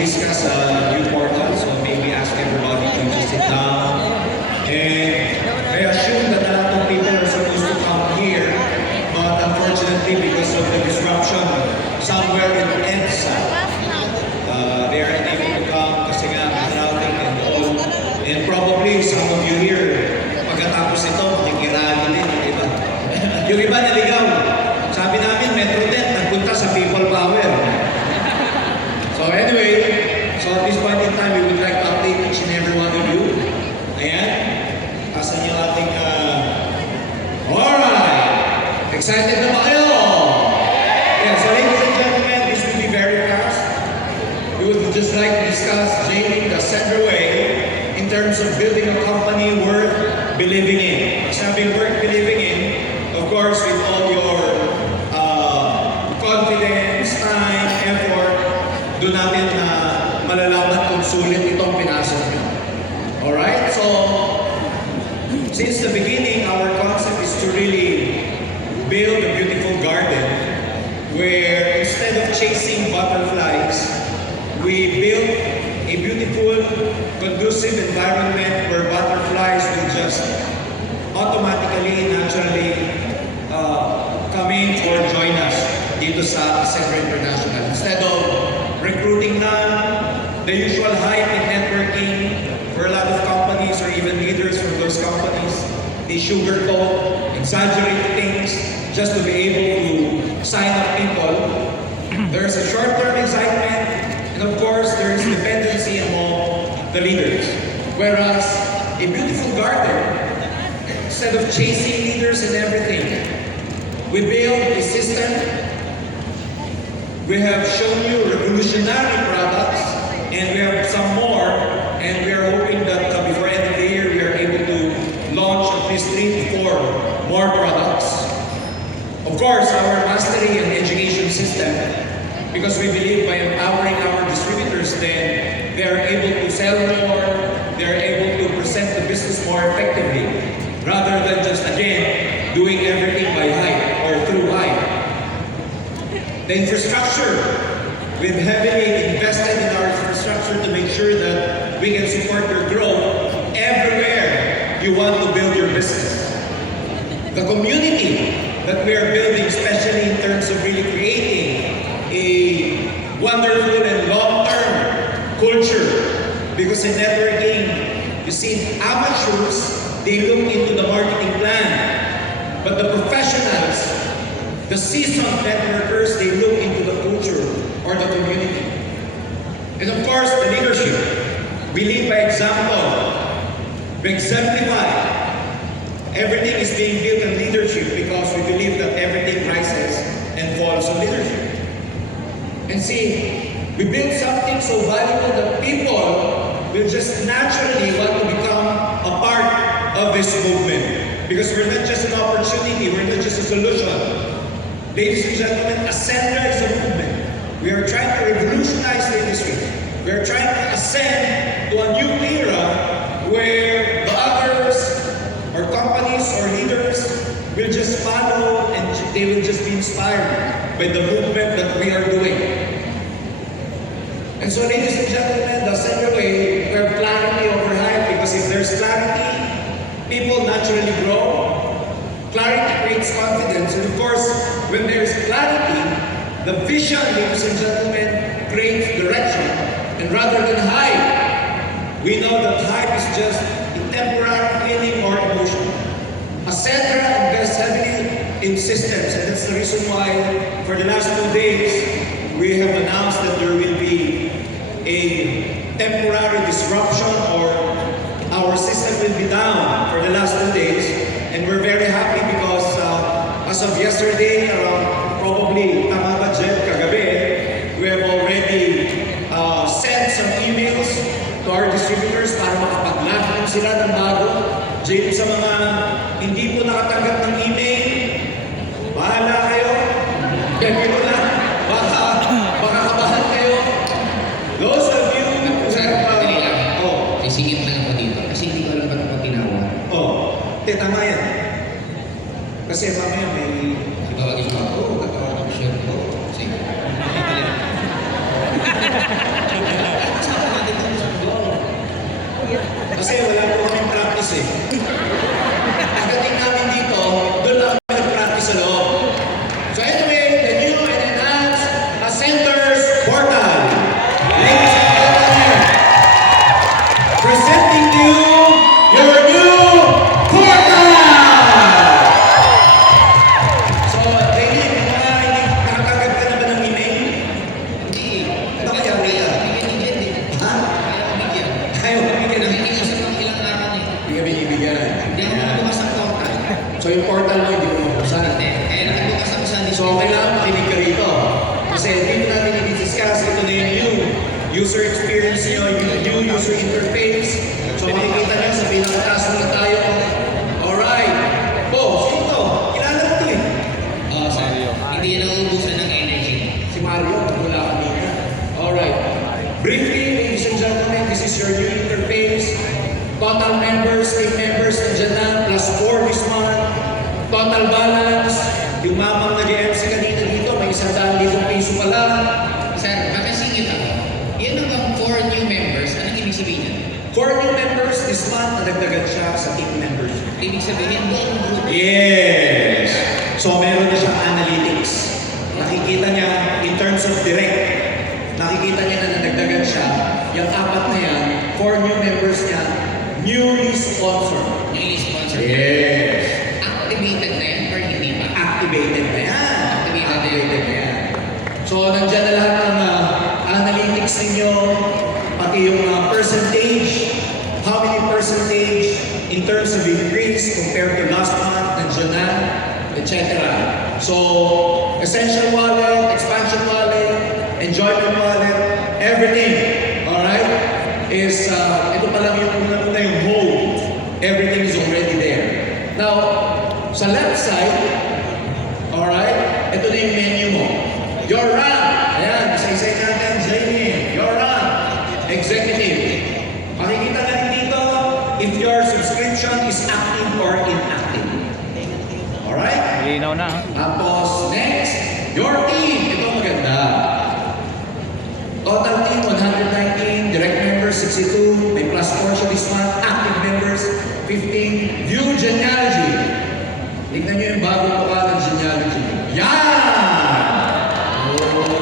discuss new portal, so maybe ask everybody to just sit down. And I assume that a lot of people are supposed to come here, but unfortunately, because of the disruption somewhere in EDSA, they are unable to come kasi nga may traffic and all. And probably some of you here, pagkatapos ito, makikirali din yung iba. Yung iba naligaw. Sabi namin, Metronet, nagpunta sa People Power. So anyway, so at this point in time, we would like to update each and every one of you. Ayan. Asan yung ating, alright! Excited na ba kayo? Yeah, so ladies and gentlemen, this will be very fast. We would just like to discuss Jamie the Sender Way in terms of building a company worth believing in. Sabi worth believing in, of course, with all your confidence, time, effort, doon natin malalaman kung sulit itong pinasok nyo. Alright? So, since the beginning, our concept is to really build a beautiful garden where instead of chasing butterflies, we build a beautiful, conducive environment where butterflies will just automatically, naturally come in or join us dito sa Sender International. Instead of recruiting na the usual hype and networking for a lot of companies or even leaders from those companies, they sugarcoat, exaggerate things just to be able to sign up people. There's a short-term excitement, and of course, there's dependency among the leaders. Whereas a beautiful garden, instead of chasing leaders and everything, we build a system. We have shown you revolutionary products, and we have some more, and we are hoping that before end of the year, we are able to launch at least 3 to 4 more products. Of course, our mastery and education system, because we believe by empowering our distributors, then they are able to sell more, they are able to present the business more effectively, rather than just, again, doing everything by hype or through hype. The infrastructure, we've heavily invested in our infrastructure to make sure that we can support your growth everywhere you want to build your business. The community that we are building, especially in terms of really creating a wonderful and long-term culture. Because in networking, you see amateurs, they look into the marketing plan. But the professionals, the seasoned networkers, they look into the culture or the community. And of course, the leadership. We lead by example. We exemplify. Everything is being built on leadership because we believe that everything rises and falls on leadership. And see, we build something so valuable that people will just naturally want to become a part of this movement. Because we're not just an opportunity, we're not just a solution. Ladies and gentlemen, Ascender is a movement. We are trying to revolutionize the industry. We are trying to ascend to a new era where the others, or companies, or leaders will just follow and they will just be inspired by the movement that we are doing. And so, ladies and gentlemen, the Ascender way, we have clarity over hype, because if there's clarity, people naturally grow. Clarity creates confidence, and of course, when there's clarity, the vision, ladies and gentlemen, creates direction. And rather than hype, we know that hype is just a temporary feeling or emotion. Ascender invests heavily in systems, and that's the reason why for the last 2 days, we have announced that there will be a temporary disruption, or our system will be down for the last 2 days. And we're very happy because as of yesterday, probably tama ba, Jeff, kagabi, we have already sent some emails to our distributors para makapag-launch sila ng bago. James, sa mga hindi po nakatanggap ng email, bahala kayo. Bebe ko lang. Baka kabahan kayo. Those of you who have... Isingit lang ako dito kasi hindi ko alam ba't ako tinawag. Tama yan. Kasi mamaya may... Tawagin ko ako, tatawagin ko siya ko. Sige. user experience nyo, yung new user interface. So makikita nyo sa pinakataas na tayo. Alright. Bo, sino to? Kilala mo to eh. Sir, hindi yan nauubusan ng energy. Si Mario, wala kanina. Alright. Briefly, ladies and gentlemen, this is your new interface. Total members, team members, nandiyan na, plus 4 this month. Total balance. Yung mamang nag-MC kanina dito, may 100,000 piso pala. Sir, makasingit ako. Yan ang bang 4 new members. Anong ibig sabihin yan? 4 new members this month, nadagdagan siya sa team members. Ibig sabihin, buong group. Yes! So meron na siyang analytics. Nakikita niya in terms of direct. Nakikita niya na nadagdagan siya. Yung 4 na yan, 4 new members niya, newly sponsored. Newly sponsored. Yes! Activated na yan or hindi pa? Activated na yan. Activated na yan. So nandiyan na lahat ng analytics ninyo, pati yung percentage, how many percentage in terms of increase compared to last month, nandiyan na, etc. So, Essential Wallet, Expansion Wallet, Enjoyment Wallet, everything, alright, is, ito pa lang yung una yung whole. Everything is already there. Now, sa left side, alright, ito na yung menu mo. Your rank, ayan, isa-isay natin, Jamie, your rank, executive. Makikita natin dito if your subscription is active or inactive. Alright? Linaw na. Tapos, next, your team. Ito maganda. Total team, 119. Direct members, 62. May plus 4 siya this month. Active members, 15. View genealogy. Tignan nyo yung bagong mukha ng genealogy. Yan!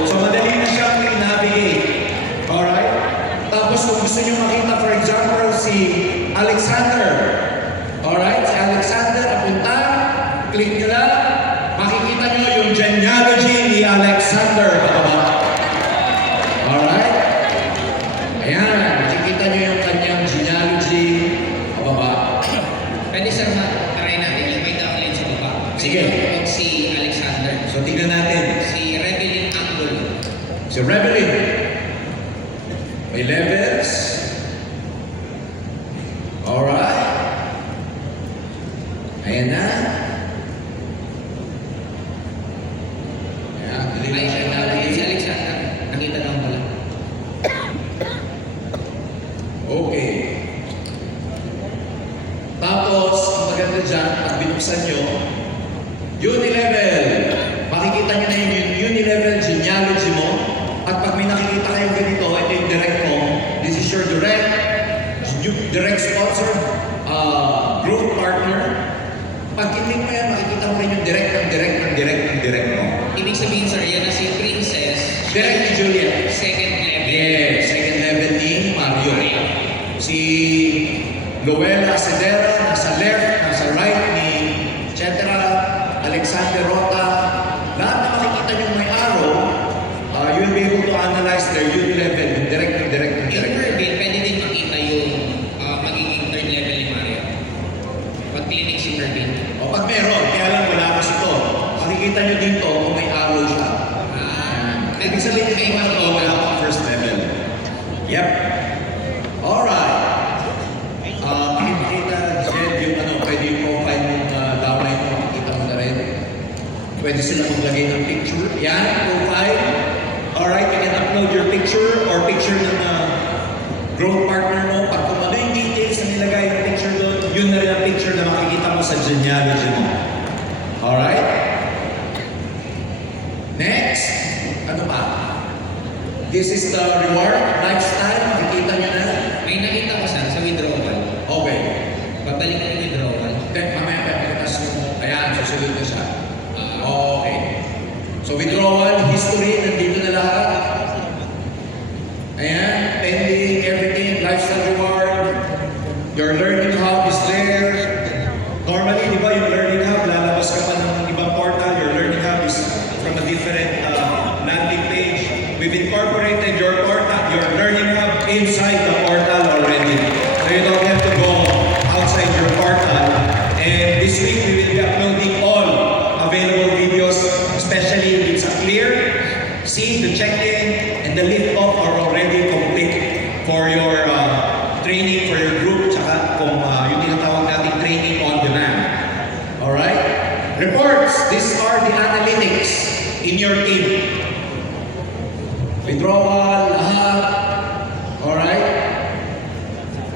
So, madali na siyang i-navigate. Alright? Tapos, kung gusto nyo makita, for example, si Alexander. Alright? Si Alexander, apunta. Click nyo lang. Makikita nyo yung genealogy ni Alexander. Pababa. Alright? Ayan. Makikita nyo yung kanyang genealogy. Pababa. Pwede sir, try natin yung may download sa baba. Sige. Pag si Alexander. So, tignan natin. Si Rebelin Angulo. Si Rebelin. May levels. Alright. Ayan na. Ayan, dali Ay, lang siya natin si natin. Alexander. Nakita naman pala. Okay. Tapos, ang maganda dyan, pag binuksan nyo, Unilevel. Makikita nyo na yung Unilevel genealogy mo. At pag may nakikita kayong ganito, ito yung direct mo. This is your direct sponsor, growth partner. Pag kinlik mo yan, makikita mo rin yung direct mo. Ibig sabihin sir, yan na si Princess. Direct ni Juliet. Second level. Yes, second level ni Mario. Si Luella Cedera, nasa left, nasa right ni etc. Alexander Rota. Lahat na makikita nyo may arrow, you will be able to analyze their Unilevel, yung direct. In Merville, pwede din makita yung magiging third level ni Mario. Pag clinic si Merville. O pag meron, kaya lang wala kasi ito. Makikita nyo dito kung may arrow siya. Ibig sabihin may arrow, wala pang first level. Yep. Alright. Makikita, Jed, yung pwede yung profile ng downline mo, makikita mo na rin. Pwede sila maglagay ng picture. Yan, profile. Alright, you can upload your picture or picture ng growth partner mo. Pag kung ano yung details na nilagay yung picture doon, yun na rin ang picture na makikita mo sa genealogy mo. Alright? Next, ano pa? This is the reward, lifestyle. Makikita nyo na. May nakita ko sir sa withdrawal. Okay. Babalik ang withdrawal. Then, mamaya pagkakas mo. Ayan, susunod na siya. Okay. So, withdrawal, history, nandito na lahat. Ayan, pending, everything, lifestyle reward. Your learning hub is there. Normally, di ba, yung learning hub, lalabas ka pa ng ibang portal. Your learning hub is from a different landing page. We've incorporated your portal, your learning hub inside the portal already. So you don't have to go outside your portal. And this week, we will be uploading all available videos, especially if it's a clear. See, the check-in and the lift-off are already complete. your team. Withdrawal, lahat. Alright?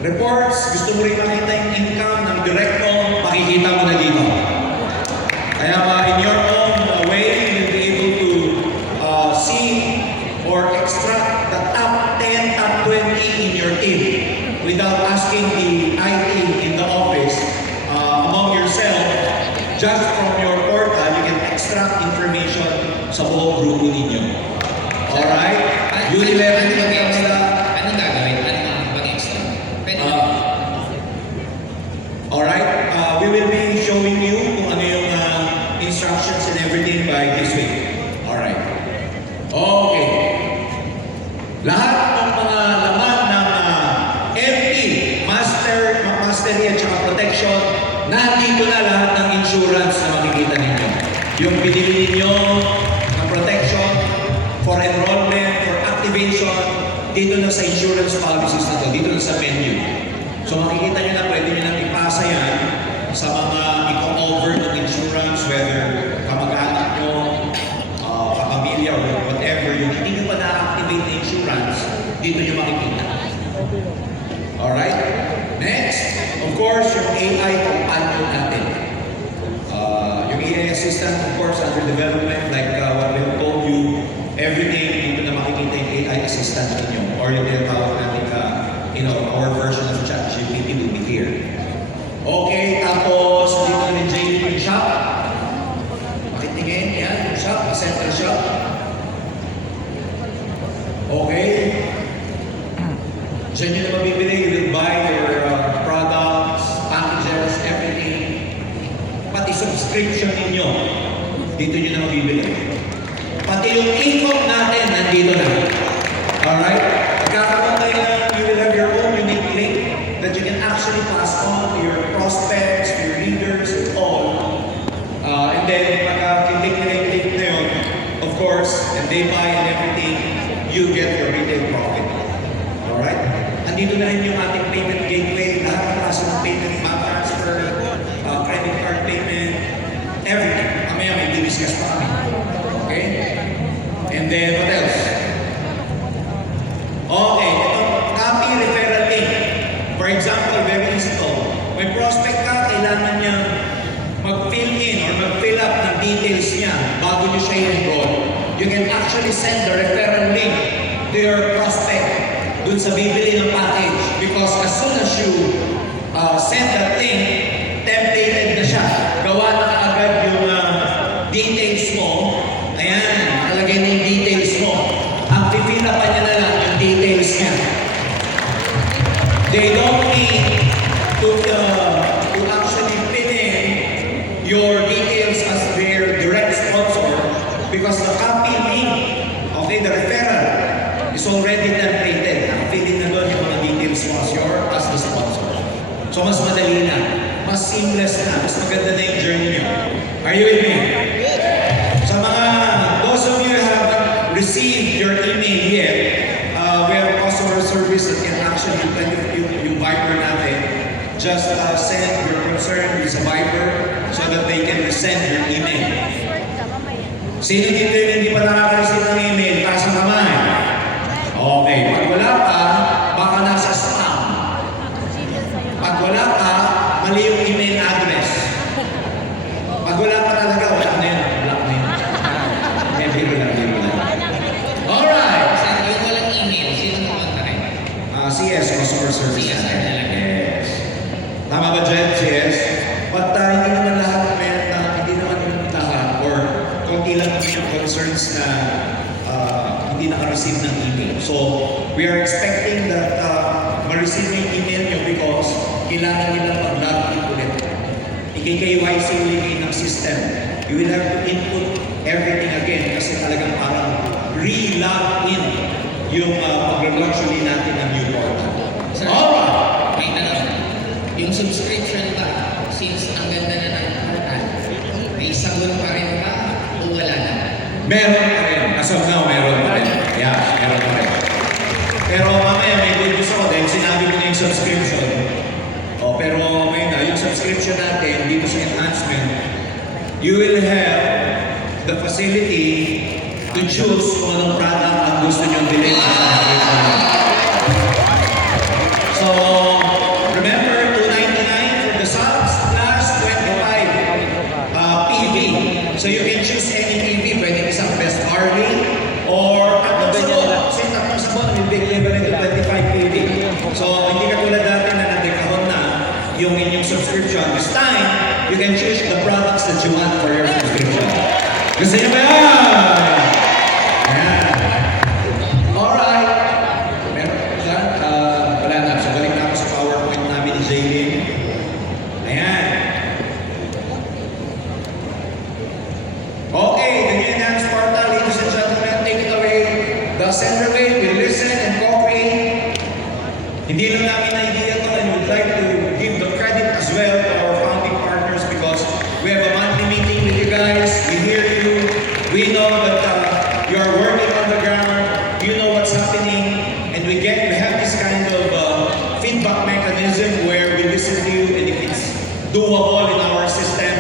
Reports, gusto mo rin makita yung income ng direkto, makikita mo na dito. Kaya in your own way, you'll be able to see or extract the top 10, top 20 in your team without asking the IT in the office among yourself. Just from your portal, you can extract information sa buong grupo ninyo. Alright? Unilever Anong yung extra? sila. Anong gagawin? Anong pag-extra? Pwede Alright? We will be showing you kung ano yung instructions and everything by this week. Alright. Okay. Lahat ng mga laman ng MP, mastery at saka protection, nandito na lahat ng insurance na makikita ninyo. Yung binili ninyo ng protection for enrollment, for activation, dito na sa insurance policies na to, dito na sa menu. So makikita nyo na pwede nyo nang ipasa yan sa mga i-cover ng insurance, whether kamag-anak nyo, kapamilya, or whatever, yung hindi nyo pa na-activate na insurance, dito nyo makikita. Alright? Next, of course, yung AI companion natin. Yung AI assistant, of course, under development, like what we have told you, everything dito na makikita yung AI assistant ninyo, or yung tinatawag natin our version of ChatGPT will be here. Okay, tapos dito na rin Jane yung shop. Makitingin, yan, yung shop, center shop. Okay. Diyan nyo na mabibili, you will buy your products, packages, everything. Pati subscription ninyo, dito nyo na mabibili. Pati yung income natin, nandito na. Alright? Pagkakaroon tayo na, you will have your own unique link that you can actually pass on to your prospects, to your leaders, and all. And then, pagka click nila yung link na yun, of course, and they buy and everything, you get your retail profit. Alright? Andito na rin yung ating payment gateway, lahat ng klase ng payment, bank transfer, credit card payment, everything. Mamaya may discuss pa kami. Okay? And then, what else? Okay, ito, copy referral link. For example, very easy to. May prospect ka, kailangan niya mag-fill in or mag-fill up ng details niya bago niyo siya i-enroll. You can actually send the referral link to your prospect dun sa bibili ng package because as soon as you send that link, templated na siya. Gawa na agad yung details mo. Ayan, nakalagay na yung details mo. Ang pipila pa niya na lang yung details niya. They don't need to actually fill in your details as their direct sponsor because the copy link, okay, the referral is already templated. Fill in na doon yung mga details mo as the sponsor. So mas madali na, mas seamless na, mas maganda na yung journey nyo. Are you with me? Sa mga, those of you who haven't received your email yet, we have customer service that can actually yung Viber natin. Just send your concern sa Viber so that they can resend your email. Sino dito yung hindi pa nakaka-receive ng email? Taas ang kamay. Okay, pag wala pa, baka nasa spam. Pag wala pa, mali yung email address. Pag wala pa talaga, wala na yun. Wala na yun. Okay, biro lang. Alright. Yung walang email, sino kumontakin? CS, customer service. CS na lang. Yes. Tama ba, Jen? CS? But hindi naman lahat, hindi naman lahat, or konti lang naman yung concerns na hindi naka-receive ng email. So, we are expecting that ma-receive yung email nyo because kailangan nila mag-log in ulit. I-KYC ulit ng system. You will have to input everything again kasi talagang parang re-log in yung pag-launch ulit natin ng new portal. Sir, Alright! may tanong. Yung subscription ba, since ang ganda na ng portal, may sagot pa rin ba o wala na? Meron pa rin. As of now, meron pa rin. Yeah, meron pa rin. Pero mamaya may good news ako dahil sinabi ko na yung subscription. Pero ngayon na, yung subscription natin dito sa enhancement, you will have the facility to choose kung anong product ang gusto nyo bilhin sa subscription. So, remember, $2.99 for the subs plus 25 PV. So you can choose any PV, pwede isang best barley or tatlong sabon. Kasi tatlong sabon, may big level into 25 PV. So, hindi katulad dati na nagkakahon na yung inyong subscription. This time, you can choose the products that you want for your subscription. Gusto niyo ba yan? Ayan. Alright. Meron ko dyan? Wala na. So, balik na ako sa PowerPoint namin ni Jaylin. Ayan. Okay, the new enhanced portal, ladies and gentlemen, take it away. The center way, we listen and cooperate. Hindi lang namin na-idea to, and we'd like to give the credit as well to our founding partners because we have a monthly meeting with you guys. We hear you. We know that you are working on the ground. You know what's happening, and we have this kind of feedback mechanism where we listen to you, and if it's doable in our system,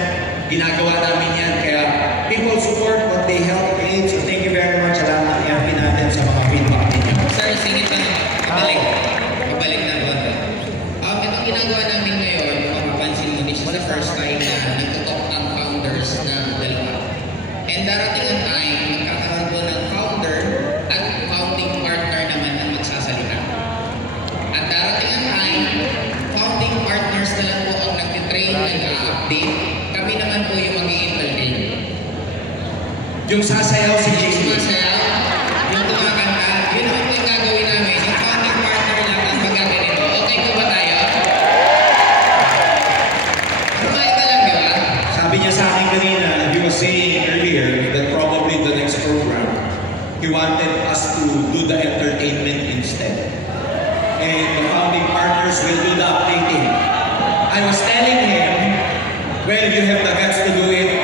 ginagawa namin yan. Kaya people support what they help create. So thank you very much. Salamat yan natin sa mga feedback ninyo. Sir, singit lang. Pabalik na po. Itong ginagawa namin ngayon, mapapansin mo, this is the first time na nagtutok ang founders na dalawa. And darating ang time, magkakaroon po ng founder at founding partner naman ang magsasalita. At darating ang time, founding partners na lang po ang nag-train, nag-update. Kami naman po yung mag-i-entertain. Yung sasayaw si Yung Jason. sumasayaw, yung kumakanta, yun naman po yung gagawin namin. Yung founding partner lang ang magaganito. Okay po ba tayo? Kumain ka lang, di ba? Sabi niya sa akin kanina, he was saying earlier that probably the next program, he wanted us to do the entertainment instead. And the founding partners will do the updating. I was telling him, well, you have the guts to do it,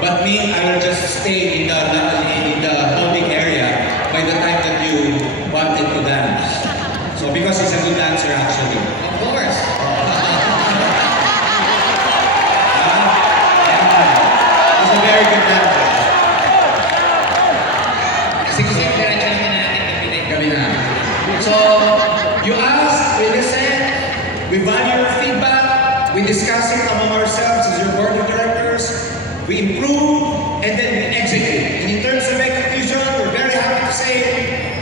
but me, I will just stay in the holding area by the time that you wanted to dance. So because he's a good dancer actually. Of course. He's a very good dancer. Sige, diretso naman natin kapitin. Gabi na. So, you ask, we listen, we value your feedback, we discuss it among ourselves as your board of directors, we improve, and then we execute. And in terms of execution, we're very happy to say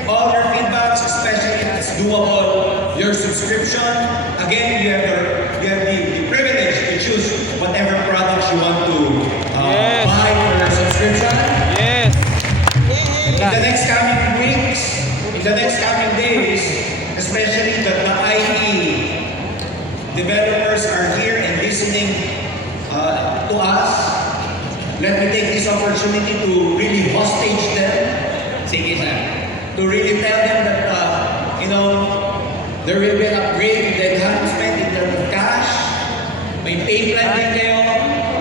all your feedbacks, especially if it's doable, your subscription. Again, you have the privilege to choose whatever products you want to buy for your subscription. Yes. In the next coming weeks, in the next coming days, especially the IE developers are here and listening to us, let me take this opportunity to really hostage them, Sige, sir. to really tell them that, there will be an upgrade, the enhancement in terms of cash, may pay plan din kayo,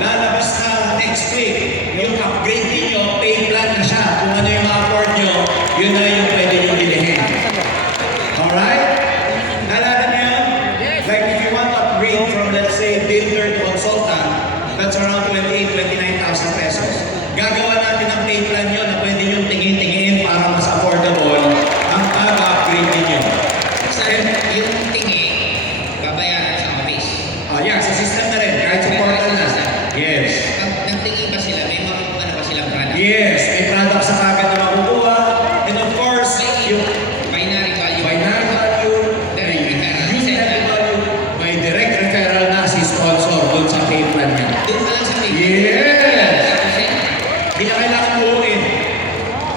lalabas na next week, yung upgrade ninyo, pay plan na siya, kung ano yung ma-afford nyo, yun na yung pwede nyo bilihin. Alright? Naalala nyo yun? Like if you want to upgrade from, let's say, builder to consultant, that's around 28,000-29,000 pesos. Gagawa natin ang pay plan nyo na pwede nyo tingin-tingin para mas affordable ang pag-upgrade ninyo. Sir, yung tingi, babayaran sa office. Yeah, sa system na rin, kahit sa portal na. Yes. Pag nagtingi ba sila, may makukuha na ba silang product? Yes, may product sa kagad na makukuha. And of course, yung Binary value. binary value, may unit value, may direct referral na si sponsor doon sa pay plan niya. Doon pa lang sa pay. Yes! Hindi na kailangan buuin.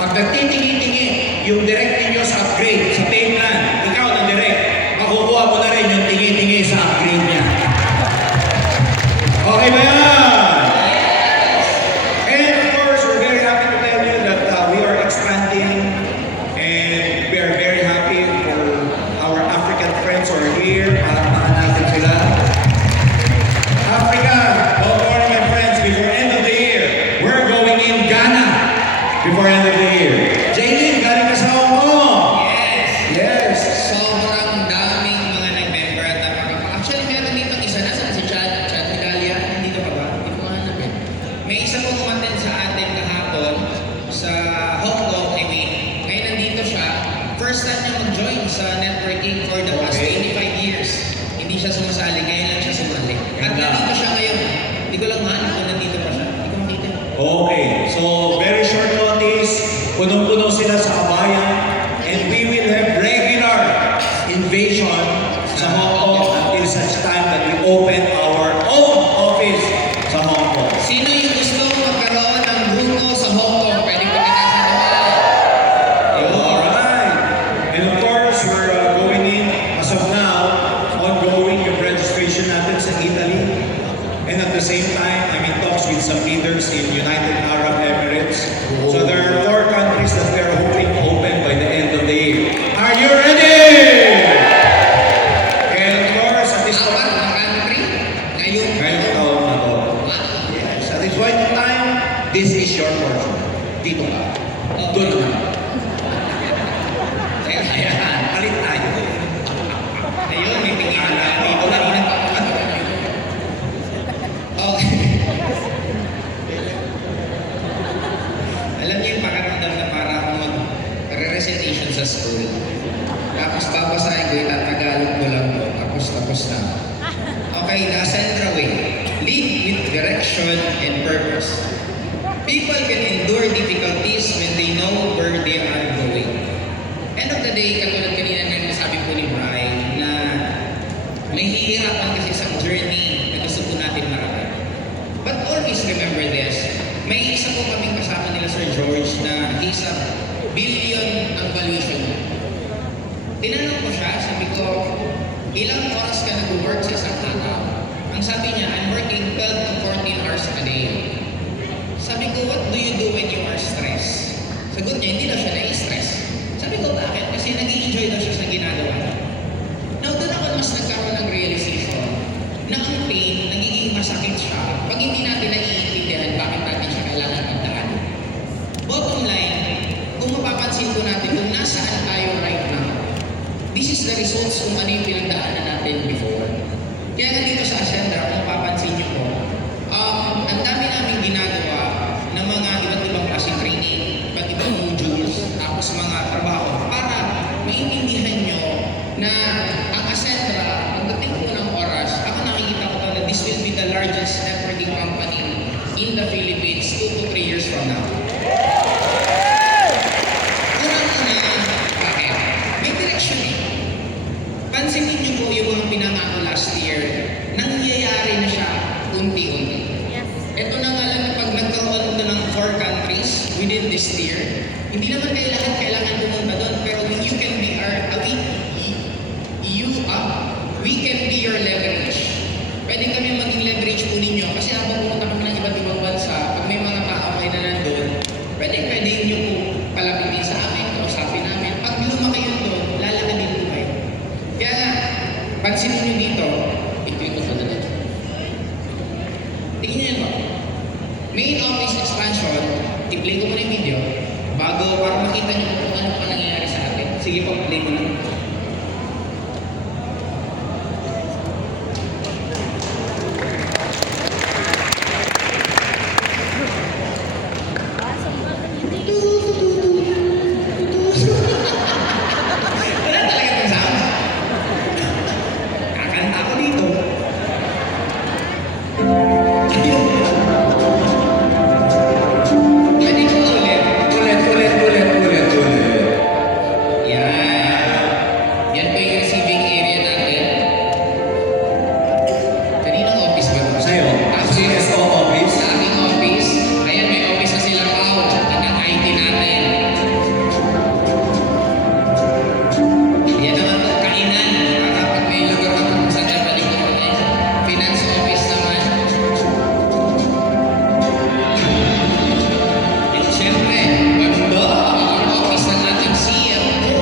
Pag nagtitingi-tingi, yung direct ninyo sa upgrade, sa pay plan, ikaw na direct, makukuha mo na rin yung tingi-tingi sa upgrade niya. Okay ba yan? And of course, we're very happy to tell you that we are expanding and we are very happy for our African friends who are here. Palakpakan natin sila. Africa, don't worry my friends, before end of the year, we're going in Ghana before end of the year. Jaylin, galing ka sa Hong Kong. Yes! Yes. Sobrang daming mga nag-member at actually, meron dito isa na si Chad Hidalia. Nandito ka ba? Hindi ko mahanap eh. May isa pong umattend sa atin kahapon sa Hong Kong. working for the past 25 years. Hindi siya sumasali, ngayon lang siya sumali. At nandito siya ngayon. Hindi ko lang mahanap kung nandito pa siya. Hindi ko makita. Okay, so very short notice, punong-puno sila sa kabayan, and we will have regular invasion sa Hong Kong until such time that we open our own office sa Hong Kong. Sino yung gusto magkaroon ng grupo sa Hong Kong? Pwede pagkatasa naman. Alright. And of course, we're going in, as of now, ongoing yung registration natin sa Italy. And at the same time, I'm in talks with some leaders in United Arab Emirates. So there are 4 countries that we are hoping to open by the end of the year. Are you ready? And of course, at this Apat point, na country? ngayong taon na to. Yes, at this point in time, this is your portion. Dito ka. Doon naman. Ayan. Palit tayo. Ayun, may tingala. Dito na rin ang Okay. Alam niyo yung pakiramdam na para akong mag-recitation sa school. Tapos babasahin ko yung Tagalog ko lang po. Tapos na. Okay, the Sandra way. Lead with direction and purpose. People can endure difficulties when they know where they are going. End of the day, katulad kanina na nasabi po ni Brian, na may hihirapan kasi sa journey na gusto po natin marating. But always remember this, may isa po kaming kasama nila Sir George na he's a billion ang valuation niya. Tinanong ko siya, sabi ko, ilang oras ka nag-work sa isang araw? Ang sabi niya, I'm working 12 to 14 hours a day. Sabi ko, what do you do when you are stressed? Sagot niya, hindi daw siya na-stress. Sabi ko, bakit? Kasi nag-i-enjoy daw siya sa ginagawa niya. Now, doon ako mas nagkaroon ng realization na ang pain, nagiging masakit siya pag hindi natin naiintindihan bakit natin siya kailangan magdaan. Bottom line, kung mapapansin ko natin kung nasaan tayo right now, this is the results kung ano yung pinagdaanan natin before. Kaya nga dito sa Ascendra, kung mapapansin niyo po, ang dami namin ginagawa ng mga iba't ibang klaseng training, iba't ibang modules, tapos mga trabaho, para maintindihan nyo na ang Ascendra, pagdating po ng oras, ako nakikita ko to na this will be the largest networking company in the Philippines 2 to 3 years from now. Unang-una, bakit? May direction eh. Pansinin niyo po yung mga pinangako last year, nangyayari na siya unti-unti. Ito na nga lang na pag nagkaroon na ng 4 countries within this year, hindi naman kailangan pumunta doon, pero you can be we can be your leverage. Pwede kami maging leverage po ninyo kasi habang pumunta kami ng iba't ibang bansa, pag may mga tao kayo na nandun, pwede nyo po palapitin sa amin, kausapin namin. Pag lumaki yun doon, lalaki din po kayo. Kaya nga, pansinin nyo dito, ituin ko na dito. Tingin nyo yun ba? Main office expansion, i-play ko muna yung video, bago para makita nyo kung ano pa nangyayari sa atin. Sige po, play ko na. Wala talaga itong sound. Kakanta ako dito. Pwede ko ulit. Ulit. Yan. Yan po yung receiving area natin. Kaninang office ba ito? Sa'yo, CSO office. Sa aking office. Ayan, may office na sila Pao. At ang IT natin. Yan naman po, kainan. Kapag may lugar na kung saan ka paliguan eh. Finance office naman. And syempre, banda. Ang office ng ating CFO.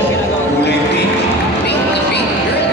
Kulay pink. Pink na pink. Girl,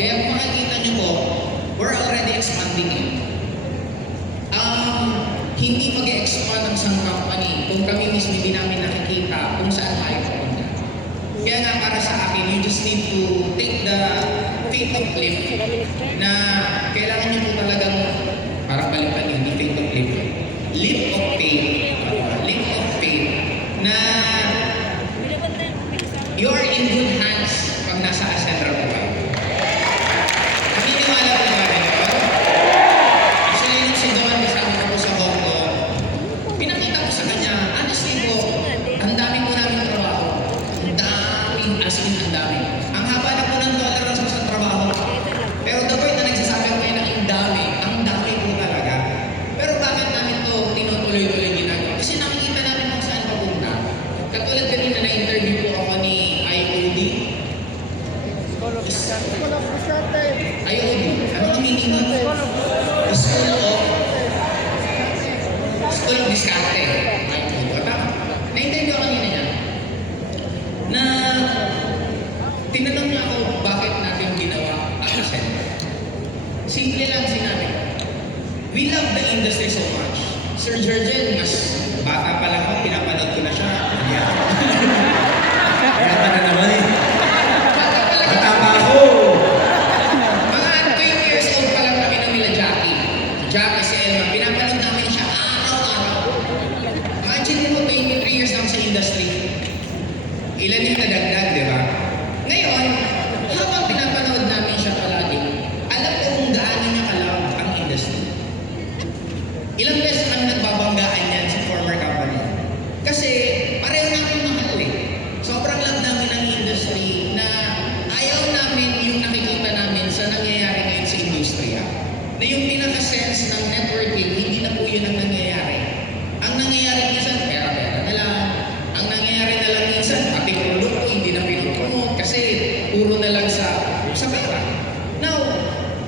Kaya kung makikita nyo po, we're already expanding it. Hindi mag-expand ang isang company kung kami mismo hindi namin nakikita kung saan tayo pupunta. Kaya nga para sa akin, you just need to take the faith of leap na kailangan nyo po talagang parang balikan yun, hindi faith of leap. Leap of faith. Leap of faith na you are in good hands pag nasa Ascendra po kayo. Naniniwala po ba kayo? Actually, nung si Don kasama ko po sa Hong Kong, pinakita ko sa kanya, honestly po, ang dami po namin trabaho. Ang dami, as in ang dami. Ang haba na po ng tolerance ko sa trabaho. Pero the point na nagsasabi ko na ang dami po talaga. Pero bakit namin to tinutuloy-tuloy ginagawa? Kasi nakikita namin kung saan papunta. Katulad kanina na-interview po ako ni IOD. IOD, ano ang meaning nun? School of Discarte. IOD. Na-interview ako kanina niya. Na tinanong niya ako bakit natin ginawa ang Ascendra. Simple lang sinabi. We love the industry so much. Sir Jurgen, mas bata pa lang ako, pinapanood ko na siya. Kaya ka na naman eh. Bata pa lang Bata pa ako. Mga 20 years old pa lang kami ng nila Jackie. Jackie si Elma, pinapanood namin siya araw-araw. Imagine mo, 23 years lang sa industry. Ilan yung nadagdag, di ba? Ngayon, habang pinapanood namin siya palagi, alam ko kung gaano niya kalawag ang industry. Ilang beses kami nagbabanggaan yan sa former company. Kasi pareho namin mahal eh. Sobrang love namin ang industry na ayaw namin yung nakikita namin sa nangyayari ngayon sa industriya. Na yung pinaka-sense ng networking, hindi na po yun ang nangyayari. Ang nangyayari minsan, pera-pera na lang. Ang nangyayari na lang minsan, pati produkto, hindi na pinupromote kasi puro na lang sa pera. Now,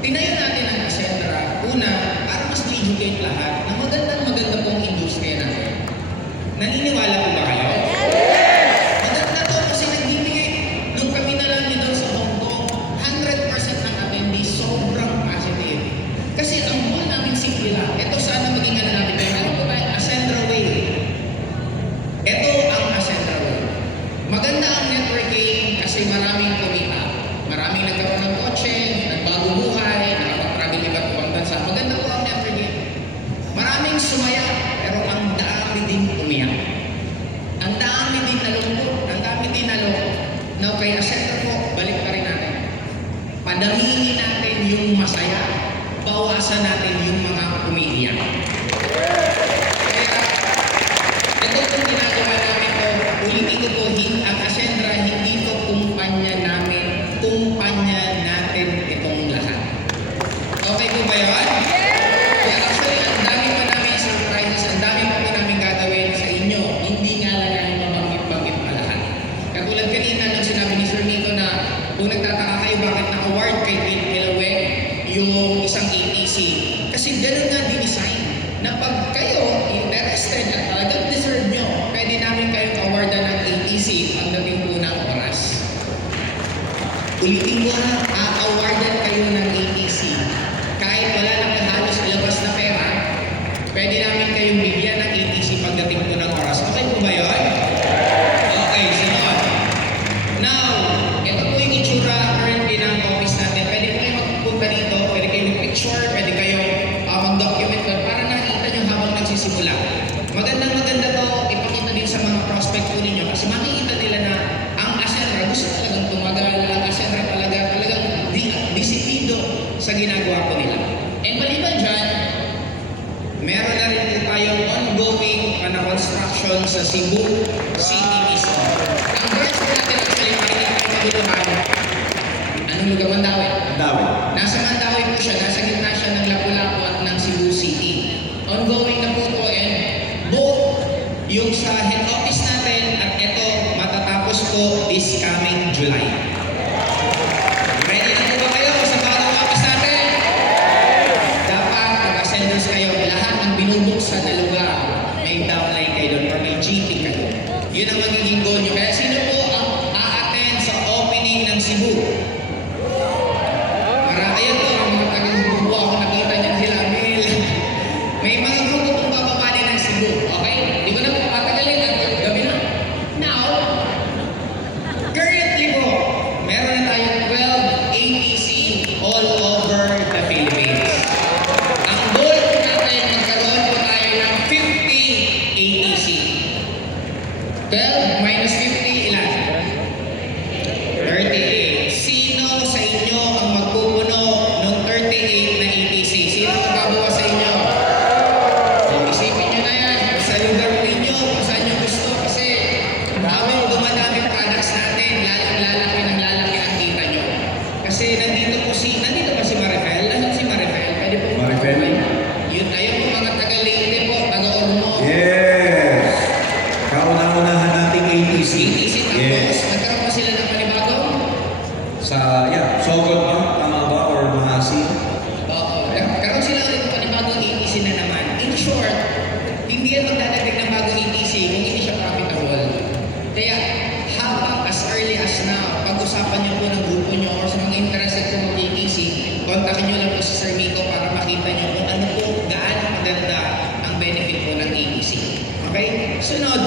tinayo natin ang Ascendra, una, para mas ma-educate lahat na maganda pong industriya natin. Naniniwala po ba kayo? Maganda to kasi nagbibigay. Nung kami na lang doon sa Hong Kong, 100% ng attendees sobrang positive. Kasi ang goal namin simple lang. Ito sana maging ano natin. Ano po tayo? Ascendra Way. Ito ang Ascendra Way. Maganda ang networking kasi maraming kumita. Maraming nagkaroon ng kotse, nagbago buhay, nakapag-travel iba't ibang bansa. Maganda po ang networking. Maraming sumaya, pero ang dami din umiyak. Ang dami din nalungkot, ang dami din nalungkot. Now, kay Ascendra po, balik pa rin natin. Padamihin natin yung masaya, bawasan natin yung mga umiiyak. Kaya, ito itong ginagawa namin to, ulitin ko po, ang Ascendra, hindi to kumpanya namin, kumpanya natin itong lahat. Okay po ba yun? Kaya actually, ang dami pa namin surprises, ang dami pa po namin gagawin sa inyo. Hindi nga lang namin mabanggit-banggit pa lahat. Katulad kanina nung sinabi ni Sir Nico na kung nagtataka kayo bakit na-award kay Kate Milaweg yung isang ATC. Kasi gano'n nga din-design na pag kayo interested at talagang deserve nyo, pwede namin kayong awardan ng ATC pagdating po ng oras. Ulitin ko na, a-awardan kayo ng ATC. Kahit wala na halos labas na pera, pwede namin kayong bigyan ng ATC pagdating po ng oras. Okay po ba yun? Okay, sunod. Now, ito po yung itsura currently ng office natin. Pwede po kayo magpupunta dito, pwede kayo mag-picture, pwede kayo mag-document para nakita nyo habang nagsisimula. Maganda to, ipakita din sa mga prospect po ninyo kasi makikita nila na ang Ascendra gusto talagang tumagal, ang Ascendra talagang disiplido sa ginagawa po nila. And maliban dyan, meron na rin po tayong ongoing na construction sa Cebu City mismo. Ang branch po natin actually makinig tayo maguluhan. Anong lugar? Mandawi? Mandawi. Nasa Mandawi po siya, nasa gitna siya ng Lapu-Lapu at ng Cebu City. Ongoing na po po and both yung sa head office natin at ito matatapos po this coming July. Ready na po ba kayo sa bagong office natin? Dapat mag-ascenders kayo. Lahat ng binubuksan na lugar may downline kayo doon or may GP kayo. Yun ang magiging goal nyo. Kaya sino po ang a-attend sa opening ng Cebu? Para ayun po, ang mga taga-Cebu ako nakita niyan sila. May mga grupo pong bababa din ng Cebu. Okay? Di ko na po patagalin at gabi na. Now, currently po, meron na tayong 12 ATC all over the Philippines. Ang goal po natin, magkaroon po tayo ng 50 ATC. 12 minus 50, ilan? 38. Sino sa inyo ang magpupuno ng 38 na ATC? Sino ang babawa sa inyo? So, isipin nyo na yan. Sa lugar ninyo, kung saan nyo gusto. Kasi habang dumadami products natin, lalaki ng lalaki ang kita nyo. Kasi nandito ba si Marifel? Lahat si Marifel. Pwede po. Marifel? Yun tayo po mga taga-Leyte po, taga-Ormo. Yes! Kauna-unahan nating ATC. ATC tapos, nagkaroon pa sila ng panibago? Sogod ba? Tama ba? Or Mahasi? Oo. Nagkaroon sila ulit ng panibagong ATC na naman. In short, hindi yan magdadagdag ng bagong ATC kung hindi siya profitable. Kaya, habang as early as now, pag-usapan niyo po ng grupo niyo or sa mga interested po ng ATC, kontakin niyo lang po si Sir Miko para makita niyo kung ano po, gaano maganda ang benefit po ng ATC. Okay? Sunod,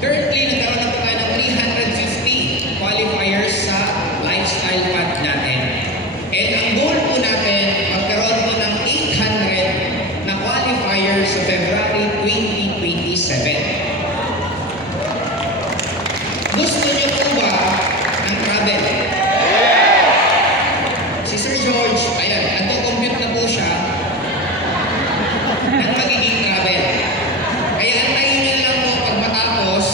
currently, nagkaroon na po tayo ng 350 qualifiers sa lifestyle path natin. And ang goal po natin, magkaroon po ng 800 na qualifiers sa February 2027. Gusto niyo po ba ng travel? Si Sir George, ayan, nagko-compute na po siya ng magiging travel. Kaya antayin niyo lang po pag matapos,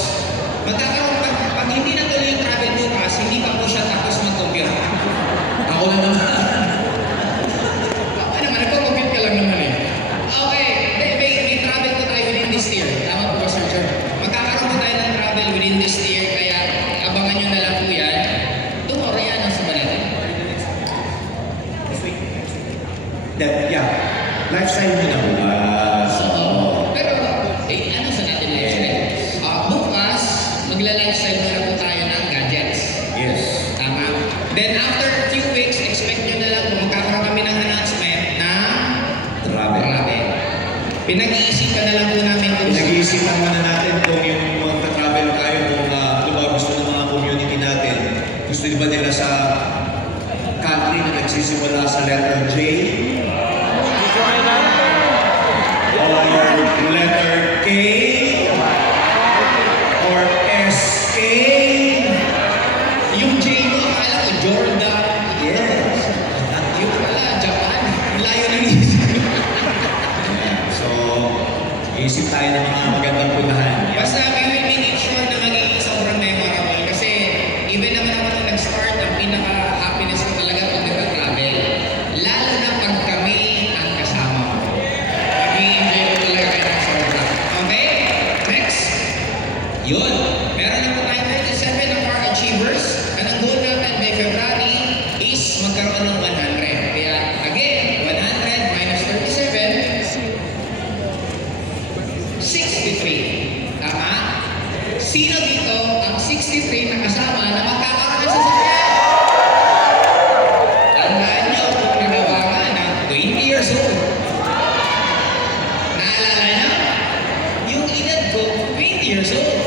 magkakaroon pag hindi na tuloy yung travel bukas, hindi pa po siya tapos mag-compute. Ako na naman. Ako naman, nagko-compute ka lang naman eh. Okay, may travel po tayo within this year. Tama po ba, Sir George? Magkakaroon po tayo ng travel within this year, kaya abangan nyo na lang po yan. Tomorrow yan ang sabalat. Lifestyle mo na bukas. So, pero, ano sa natin lifestyle? Bukas, magla-lifestyle muna po tayo ng gadgets. Yes. Tama? Then after a few weeks, expect nyo na lang kung magkakaroon kami ng announcement na Travel. Pinag-iisipan na lang po namin kung Pinag-iisipan muna natin kung yung magta-travel tayo, kung ano ba gusto ng mga community natin. Gusto ba nila sa country na nagsisimula sa letter J? Or letter K? Or SK? yung J mo, akala ko Jordan. Yes. Yung pala, Japan. Layo ng isip. So, isip tayo ng mga magandang punahan. Basta we will make sure na magiging sobrang memorable kasi even naman ako nung nag-start, ang pinaka-happiness ko talaga pag nag-travel. Lalo na pag kami ang kasama ko. Mag-i-enjoy ko talaga kayo ng sobra. Okay? Next. Yun. Meron na po tayo 37 ng our achievers. And ang goal natin by February is magkaroon ng 100. Kaya again, 100 minus 37, 63. Tama? Sino dito ang 63 na kasama na magkakaroon ng sasakyan? Tandaan nyo kung nagawa nga ng 20 years old. Naalala nyo? Yung edad ko, 20 years old.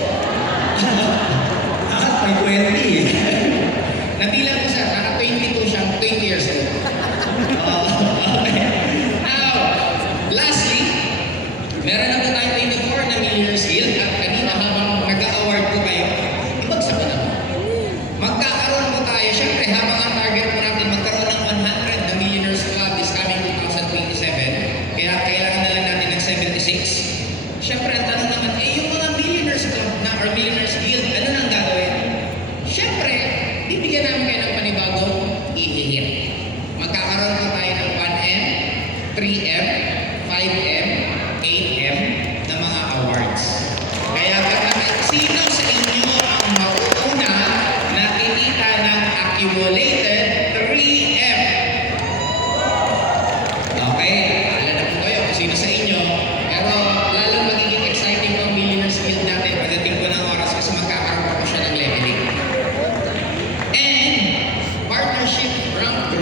May 20 eh. Nabilang ko siya, naka 22 siyang 20 years old. Now, lastly, meron na po tayong 24 na Millionaires Guild at kanina habang nag-award po kayo, ibagsak ko na po. Magkakaroon po tayo, syempre habang ang target po natin magkaroon ng 100 na Millionaires Club this coming 2027, kaya kailangan na lang natin ng 76. Syempre ang tanong naman, yung mga Millionaires Club na or Millionaires Guild, ano nang gagawin? Syempre, bibigyan namin kayo ng panibagong ihihit. Magkakaroon po tayo ng 1M, 3M, 5M, 8M na mga awards. Kaya sino sa inyo ang mauuna na kikita ng accumulated 3M? Okay, alam na po kayo kung sino sa inyo. Pero lalong magiging exciting pang Millionaires Guild natin pagdating po ng oras kasi magkakaroon po siya ng leveling. And partnership from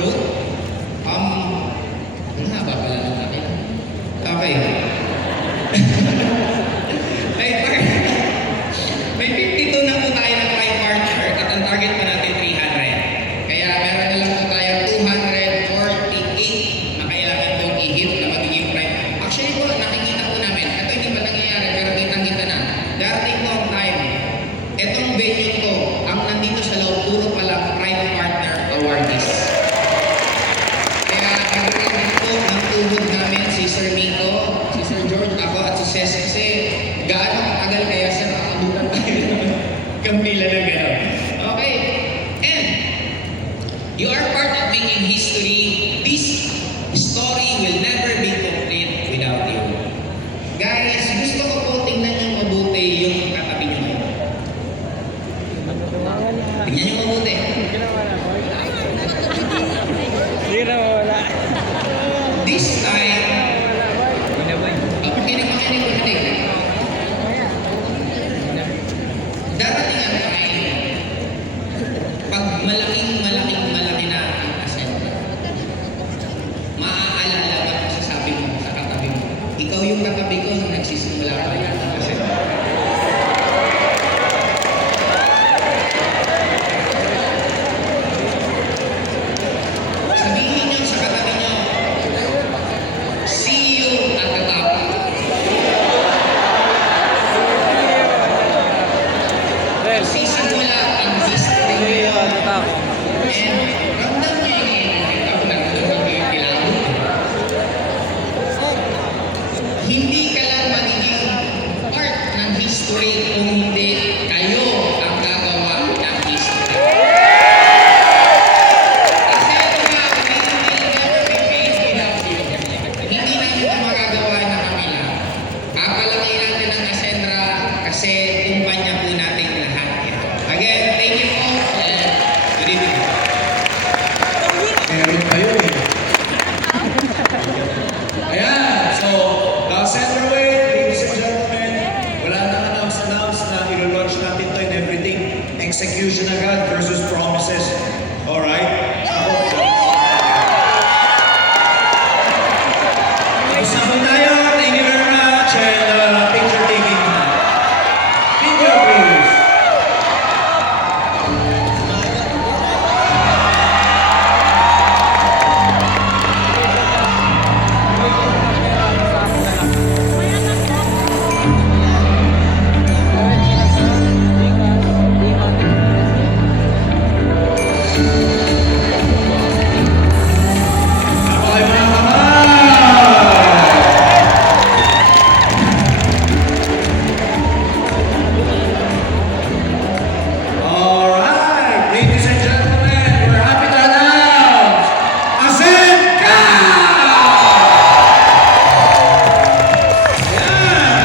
making history. This story will never be complete without you. Guys, gusto ko po tingnan niyo mabuti yung katabi niyo. Tingnan niyo mabuti. This time, makinig. Darating ang time, pag malaki na ang ascent, maaalala mo at masasabi mo sa katabi mo, ikaw yung katabi ko nung nagsisimula pa yan ang ascent. Sabihin niyo sa katabi niyo, see you at the top. Sisimula ang history. And ramdam niyo yung energy ako nagtutulog yung kailangan. Hindi ka lang magiging part ng history kung hindi kayo ang gagawa ng history. Kasi ito nga, we will never be paid without you. Hindi namin ito magagawa na kami lang. Papalaki natin ang Ascendra kasi kumpanya po natin lahat ito. Again, thank you all and good evening. Meron kayo eh. Ayan, so, the Ascendra Way, ladies and gentlemen, wala nang announce na ilo-launch natin to and everything. Execution agad versus promises. Alright? Tapos na po tayo. Thank you very much. And picture taking. Video please. Okay, mga alright, ladies and gentlemen, we're happy to announce Asenka! Yan!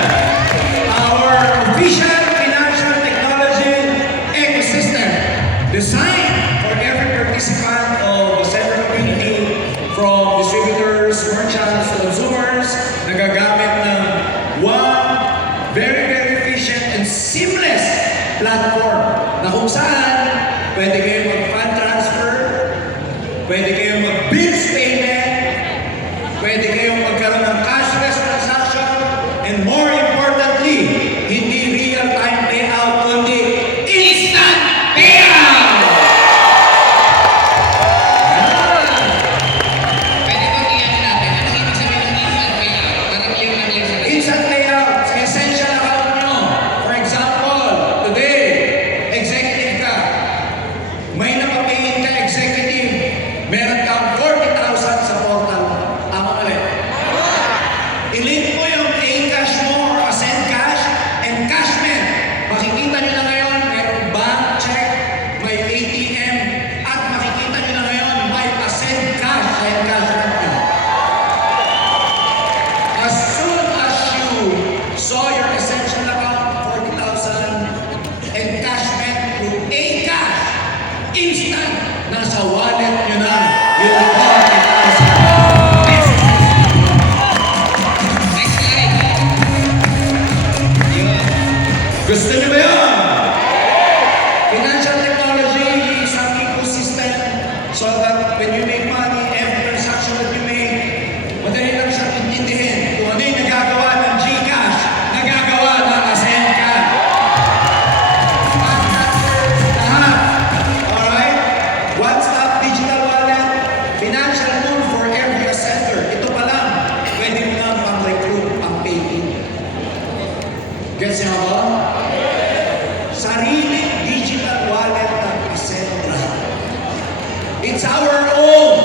Our official financial technology ecosystem designed for every participant of the Ascendra community, from distributors, merchants, to consumers, nagagamit ng one very efficient and seamless platform na kung saan pwede kayo mag-fund transfer, pwede kayo mag-bills payment, pwede kayong magkaroon ng cashless transaction, and more importantly, hindi real-time payout, kundi instant payout! Pwede ba iyan natin? Ano ibig sabihin ng instant payout? Para clear na clear sa Instant payout sa essential account nyo. For example, today, executive ka. May napapayin ka executive. Meron kang 40,000 sa portal. Tama ulit. I-link mo yung A-Cash mo or Ascend Cash and Cashman. Makikita nyo na ngayon, mayroong bank check, may ATM, at makikita nyo na ngayon, may Ascend Cash and Cashman nyo. As soon as you saw your essential account, 40,000, and cashback through A-Cash, instant, nasa wallet nyo na yung 40,000 pesos. next slide. Yun. Gusto nyo ba yun? Financial technology is an ecosystem so that when you make money, every transaction that you make, madali lang siyang intindihin. Kung ano yung nagagawa ng GCash, nagagawa ng Asenka. Lahat. Alright? One-stop digital wallet, financial tool for every ascender. Ito pa lang, pwede mo na pang-recruit ang pay-in. Gets niyo ako? Sarili digital wallet ng Ascendra. It's our own.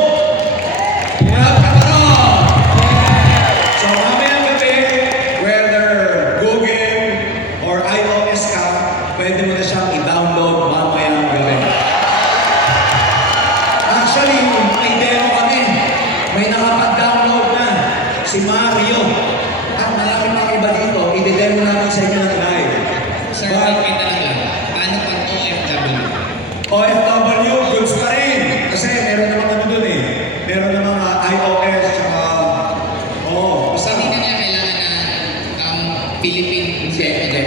Magkakaroon. So mamayang gabi, whether Google or iOS ka, pwede mo na siyang i-download mamayang gabi. Actually, may demo kami. May nakapag-download na si Mario. At marami mga iba dito, i-demo namin sa inyo ng live. Sir, But, may tanong lang. Paano pag OFW? OFW, goods pa rin. Kasi meron namang ano dun eh. Meron namang iOS, tsaka... Oo, basta Hindi na niya kailangan na Philippine driver.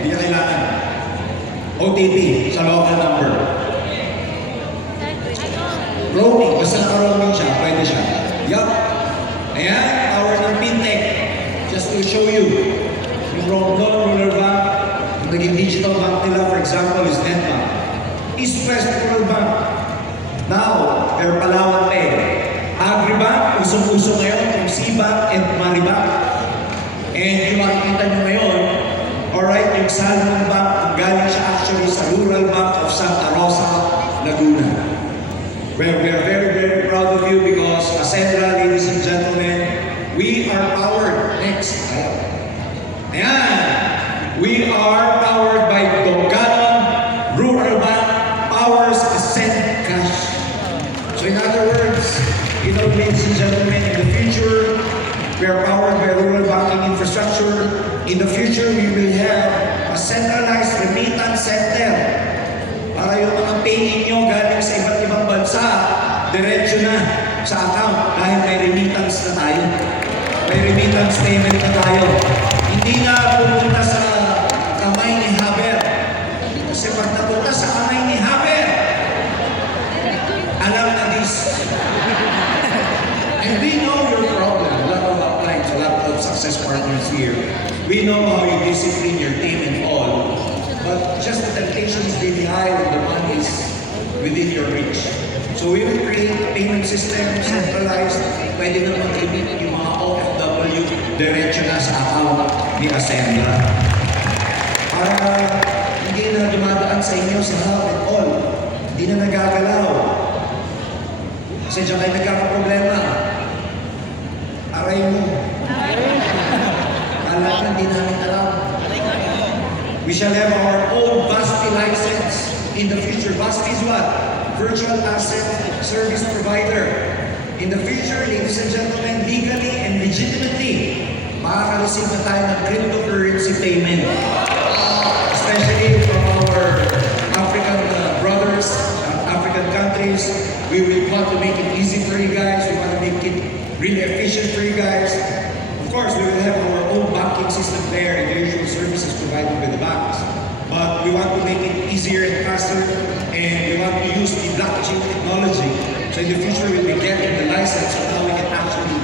Hindi niya kailangan. OTP sa local number. Roaming, basta naka-roaming siya, pwede siya. Yup. Ayan, power ng fintech. Just to show you. Yung rural bank, yung naging digital bank nila, for example, is Netbank. East West Rural Bank. Now, they're Palawan Pay. Agribank, usong-uso ngayon, yung Cbank and Maribank. And yung makikita nyo ngayon, alright, yung Salmon Bank, galing siya actually sa Rural Bank of Santa Rosa, Laguna. Well, we are very, very proud of you because Ascendra, ladies and gentlemen, we are powered. Next. Ayan. We are powered by Doganon Rural Bank Powers Ascend Cash. So in other words, you know, ladies and gentlemen, in the future, we are powered by rural banking infrastructure. In the future, we will have a centralized remittance center. Para yung mga pay ninyo galing sa iba't ibang bansa, diretso na sa account dahil may remittance na tayo. May remittance payment na tayo. Hindi na pumunta sa kamay ni Haber. Kasi pag napunta sa kamay ni Haber, alam na this. And we know your problem. A lot of upline, a lot of success partners here. We know how you discipline your team and all. But just the temptation is really high when the money is within your reach. So we will create a payment system, centralized, pwede na mag-remit yung mga OFW diretso na sa account ni Ascendra. Para hindi na dumadaan sa inyo sa help and all. Hindi na nagagalaw. Kasi dyan kayo nagkakaproblema. Aray mo. Kala ka hindi namin alam. We shall have our own VASPI license in the future. VASPI is what? Virtual Asset Service Provider. In the future, ladies and gentlemen, legally and legitimately, makaka-receive na tayo ng cryptocurrency payment. Especially from our African brothers, African countries. We will want to make it easy for you guys. We want to make it really efficient for you guys. Of course, we will have our own banking system there and the usual services provided by the banks. But we want to make it easier and faster, and we want to use the blockchain technology. So in the future, we'll be getting the license of how we can actually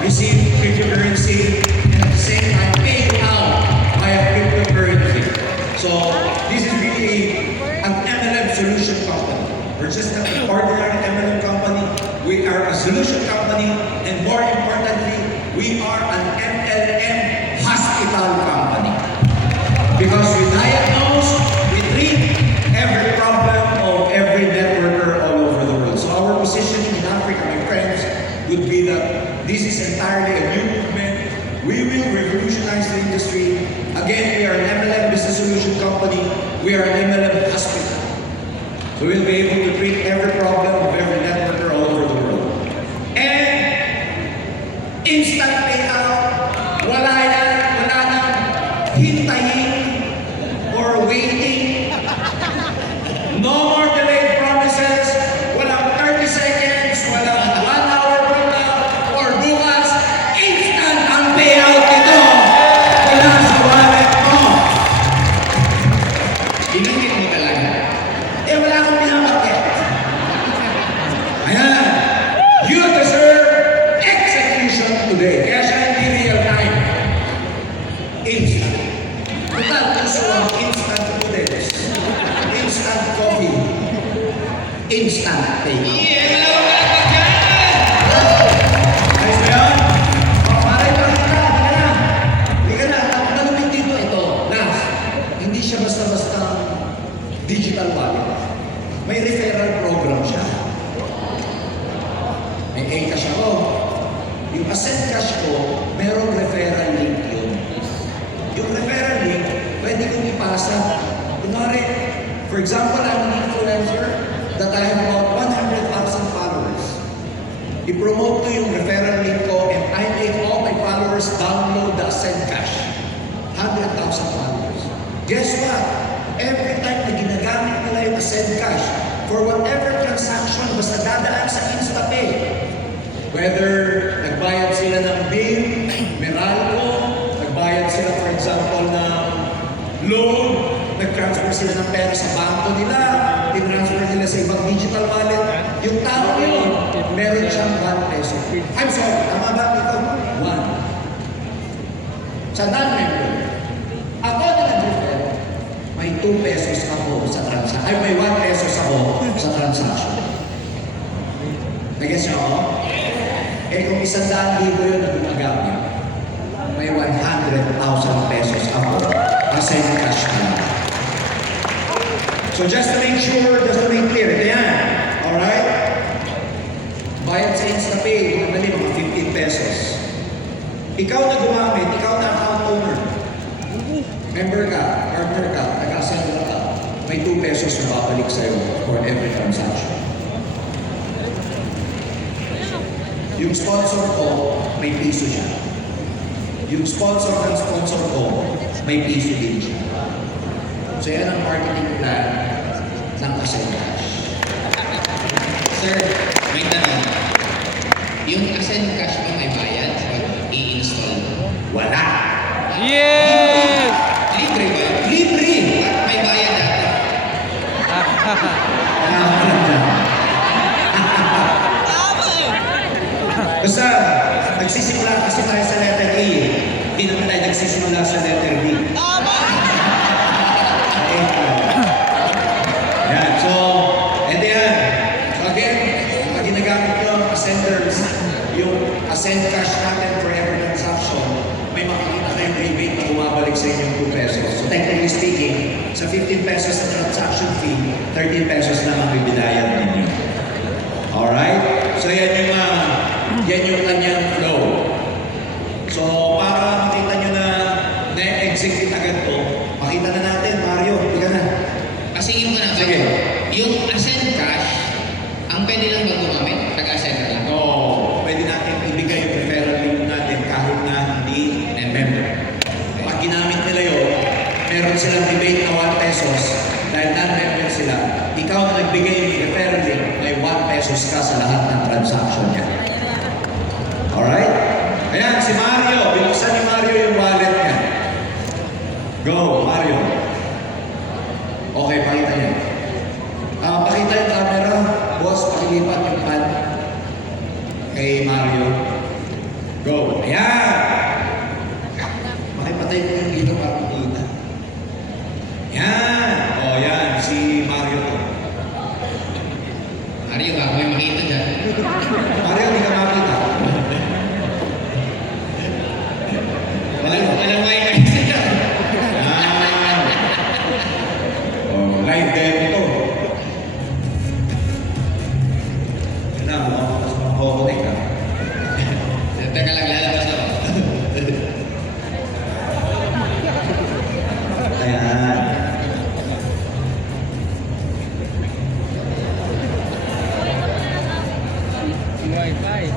receive cryptocurrency and at the same time pay out via cryptocurrency. So this is really an MLM solution company. We're just not an ordinary MLM company. We are a solution company, and more importantly, we are an MLM hospital company. Because we diagnose, we treat every problem of every networker all over the world. So our positioning in Africa, my friends, would be that this is entirely a new movement. We will revolutionize the industry. Again, we are an MLM business solution company. We are an MLM hospital. So we'll be able to treat every problem of every networker all over the world. And instant payout, wala yan, wala nang hintayin or waiting. No more delayed promises, walang 30 seconds, walang 1 hour from now, or bukas, instant ang payout nito. Wala sa wallet mo. Binanggit mo talaga. Eh, wala akong pinapakit. Ayan. You deserve execution today. Kaya siya hindi real time. Instant. Total gusto ang instant noodles. Instant coffee. Instant payout. Ayos ba yun? O, pare pa kita. Hindi ka na. Ang tanongin dito, ito. Nas, hindi siya basta-basta digital wallet. May referral program siya. May A-cash ako. Yung Ascend Cash ko, merong referral link yun. Yung referral link, pwede kong ipasa. Kunwari, for example, I'm an influencer that I have about 100,000 I-promote ko yung referral link ko and I make all my followers download the Ascend Cash. 100,000 followers. Guess what? Every time na ginagamit nila yung Ascend Cash, for whatever transaction, basta dadaan sa InstaPay, whether nagbayad sila ng bill, Meralco, nagbayad sila for example ng loan, nag-transfer sila ng pera sa bangko nila, tinransfer nila sa ibang digital wallet, yung tao yun, meron siyang 1 peso. I'm sorry, tama ba ito? 1. Sa non-member, ako na nag-refer, may 2 pesos ako sa transaction. Ay, may 1 pesos ako sa transaction. Nag-guess niyo ako? Eh kung 100,000 yun na gumagamit, may 100,000 pesos ako kasi cash na lang. So just to make sure, just to make clear, ito yan. Alright? Bayad sa InstaPay, madali mga 15 pesos. Ikaw na gumamit, ikaw na account owner. Member ka, partner ka, nag-ascend ka, may 2 pesos na babalik sa'yo for every transaction. Yung sponsor ko, may piso siya. Yung sponsor ng sponsor ko, may piso din siya. So yan ang marketing plan ng Ascend Cash. Sir, may tanong. Yung Ascend Cash ba may bayad pag i-install? Wala! Yes! Libre ba yun? Libre! At may bayad dati. Basta, nagsisimula kasi tayo sa letter A. Hindi naman tayo nagsisimula sa letter B. Yan, so, ito yan. So again, pag ginagamit nyo ang Ascenders, yung Ascend Cash natin for every transaction, may makikita kayong rebate na bumabalik sa inyong 2 pesos. So technically speaking, sa 15 pesos na transaction fee, 13 pesos lang ang bibilayan ninyo. Alright? So yan yung kanyang flow. So para makita nyo na na-execute agad to, makita na natin, Mario, hindi ka na. Kasi yung ano, Sige. yung Ascend Cash, ang pwede lang ba gumamit? Tag-Ascend ka lang. Oo, pwede natin ibigay yung referral link natin kahit na hindi member. Pag ginamit nila yun, meron silang rebate na 1 pesos dahil non-member sila. Ikaw na nagbigay yung referral link, may 1 pesos ka sa lahat ng transaction niya. Alright? Ayan, si Mario. Binuksan ni Mario yung wallet niya. Go, Mario. Okay, pakita niya. Pakita yung camera. Boss, pakilipat yung pan kay Mario. Go. Ayan! Makipatay ko yung dito para makita. Yan! O, yan. Si Mario to. Mario, ako may makita dyan. Mario, hindi ka makita. Walang wifi sila. Yan! O, live demo to. Yan na, makakoconnect ka. Teka lang, lalabas ako. Ayan. Wi-Fi.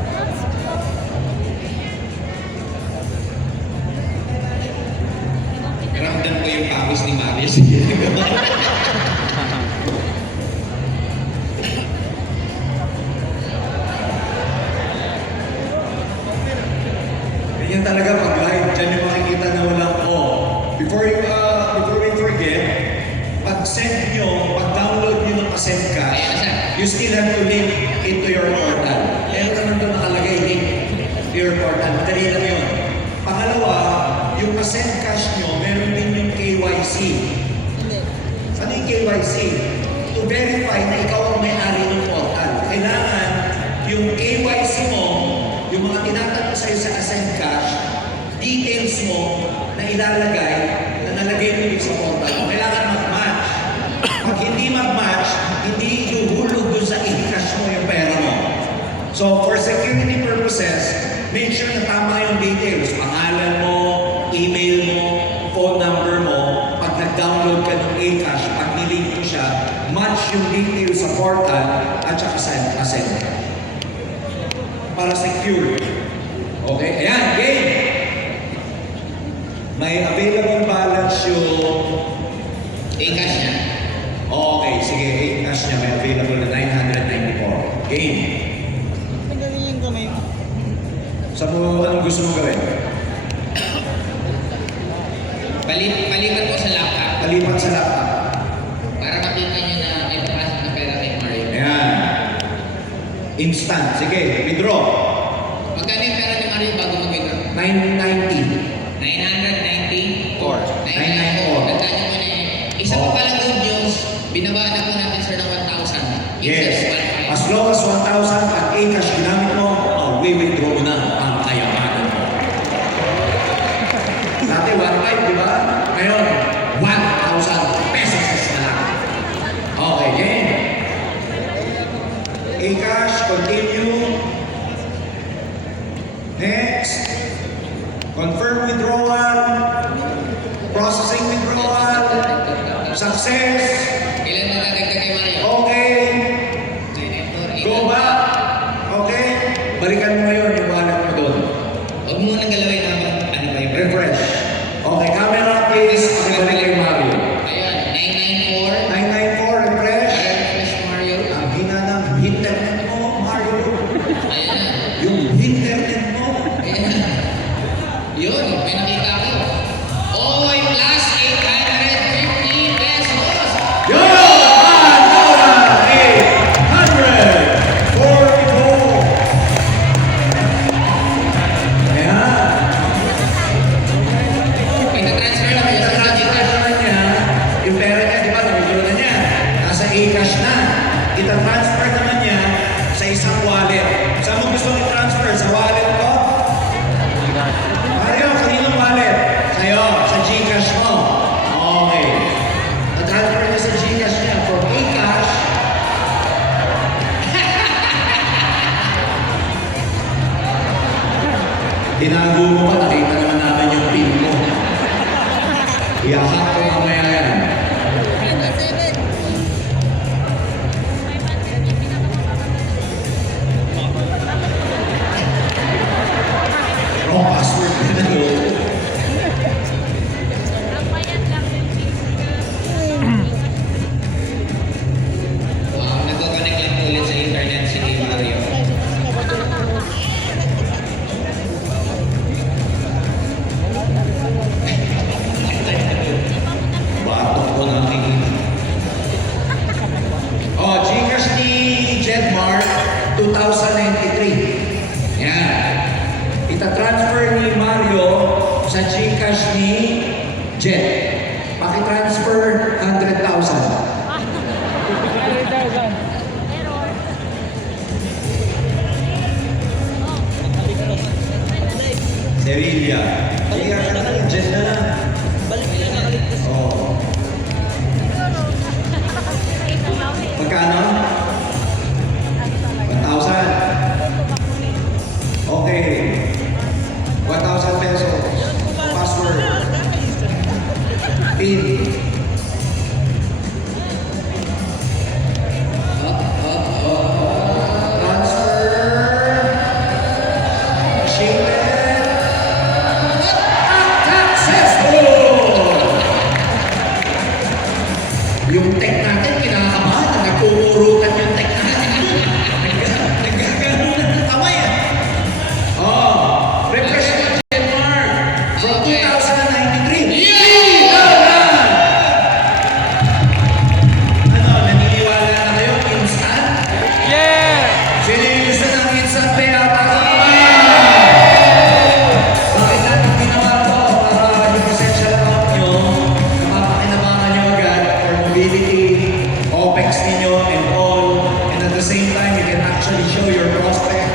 Ramdam ko yung pawis ni Mario. Ganyan talaga pag live, dyan yung makikita na walang o. Before we forget, pag-send nyo, pag-download nyo ng Ascend Cash, you still have to link into your portal. Meron naman doon nakalagay link to your portal. Madali lang yun. Pangalawa, yung Ascend Cash nyo, meron din yung KYC. Ano yung KYC? To verify na ikaw ang may-ari ng portal. Kailangan yung KYC mo, yung mga tinatanong sa'yo sa Ascend Cash, details mo na ilalagay, na nalagay mo din sa portal mo, kailangan mag-match. Pag hindi mag-match, hindi ihuhulog doon sa e-cash mo yung pera mo. So for security purposes, make sure na tama yung details. Pangalan mo, email mo, phone number mo. Pag nag-download ka ng e-cash, pag nilink mo siya, match yung details sa portal at saka sa Ascend. para secure. Okay? Ayan, game! May available balance yung... cash niya. Okay, sige, cash niya may available na 994. Game! Magaling yung kamay mo. Sa mo, anong gusto mong gawin? Palipat po sa laptop Palipat sa laptop. para makita niyo na may papasok na pera kay Mario. Ayan. Instant. Sige, withdraw. Magkano yung pera ni Mario bago mag-withdraw? 990. 990? 4. 994. Tandaan niyo muna yun. Isa pa palang good news, binabaan na po natin sir ng 1,000. Yes. Instead of 1,500. As low as 1,000 at cash ginamit mo, withdraw mo na ang kayamanan mo. Dati 1,500, di ba? Ngayon, 1,000 pesos na lang. Okay, game. Cash, continue. Next. Confirm withdrawal. Processing withdrawal. Success. Ilan na nadagdag kay Mario? Okay. 994. Go back. Okay. Balikan mo ngayon yung wallet mo doon. Huwag mo nang galawin naman. Ano ba yung Refresh. Okay, camera please. Pakibalik kay Mario. Ayan, 994, 994. refresh. Refresh Mario. Ang hina ng internet mo, Mario. Ayan na. Yung internet mo. Ayan na. Yun, may nakita ko. Oy, plus 850 pesos. Yun! 1,800 for gold. Ayan. Pinatransfer na kayo sa Transfer Gcash. naman niya, yung pera niya, di ba, nawithdraw na niya. Nasa e-cash na. Ita-transfer naman niya sa isang wallet. Saan mo gusto i-transfer? Sa wallet ko? Mario, kaninong wallet? Sa'yo, sa Gcash mo. Okay. Na-transfer niya sa Gcash niya from e-cash. Tinago mo pa, nakita naman namin yung pin mo. Iyahat ko mamaya yan. Wrong password na yun. Wow, nagko-connect lang po ulit sa internet si Mario. Batok ko na nakikita. Oh, Gcash ni Jetmar, 2093. Yan. Ita-transfer ni Mario sa Gcash ni Jet. Paki-transfer 100,000. 100,000. Sevilla. Kaya ka na lang, Jet na lang. Oh. Magkano? 1,000. Okay. 1,000 pesos. Password. PIN. Transfer. Shipment. Successful! Yung tech natin, kinakabahan. Nagpupurutan yung tech natin. Nagkakaroon na ng kamay ah. Oh, refresh na Denmark from 2093. Ano, naniniwala na kayo? Instant? Yeah! Sino yung gusto ng instant payout? Bakit natin ginawa to? Para yung essential account nyo, mapapakinabangan nyo agad for mobility, OPEX ninyo, and all. And at the same time, you can actually show your prospect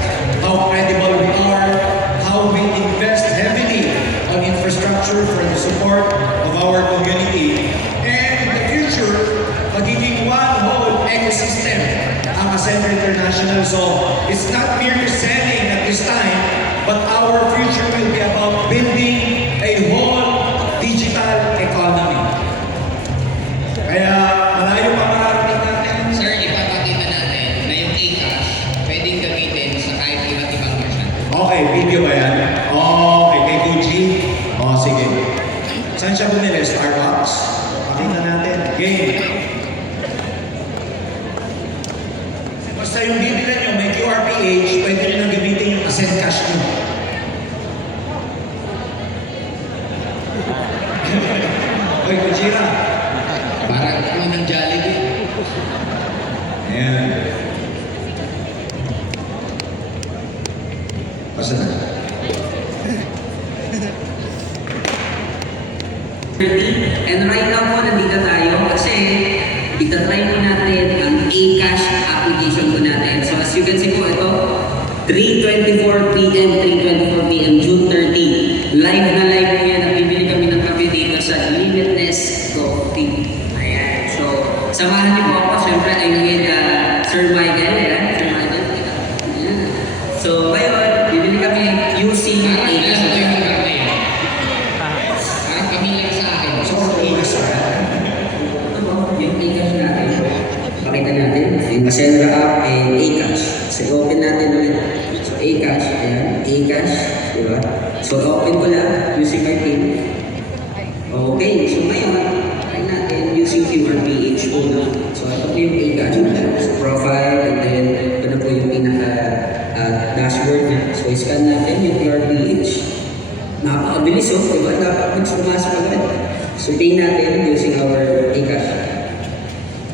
how credible we are, how we invest heavily on infrastructure for the support of our community. And in the future, magiging one whole ecosystem ang Ascender International. So, it's not merely selling at this time, but our future will be about building a whole digital economy. Kaya, malayo pa mararating natin. Sir, ipapakita natin na yung e-cash pwedeng gamitin sa kahit iba't ibang Okay, video ba yan? Okay, kay Gucci. O, sige. Saan siya bumili? Starbucks? Pakita natin. Game. Basta yung bibilan nyo, may QRPH, pwede nyo nang gamitin yung asset cash nyo. Oy, Kujira. Parang ano ng Jollibee. Ayan. Basta na. And right now po, nandito tayo kasi itatry po natin ang A-Cash application po natin. So as you can see po, ito, 3:24 p.m., 3:24 p.m., June 30. Live na live po yan. Nagbibili kami ng kape dito sa Limitless Coffee. Ayan. So, samahan niyo po ako. Siyempre, I'm with Sir Michael. Ayan, Sir Michael. Ayan. So, ngayon, bibili kami using Parang alam A-Cash. ko yung lugar na yun. Parang kami lang sa akin. So, okay, sir. Ito po, yung A-Cash natin. Pakita natin. Yung Ascendra app and A-Cash. So, open natin ulit. So, A-Cash. Ayan. A-Cash. Diba? So, open ko lang using my PIN. Okay. So, ngayon, try natin using QRPH po na. So, ito po yung A-Cash. So, profile and then ito na po yung pinaka-dashboard niya. So, scan natin yung QRPH. Napakabilis oh, diba? Dapat pumasok agad. So, pay natin using our A-Cash.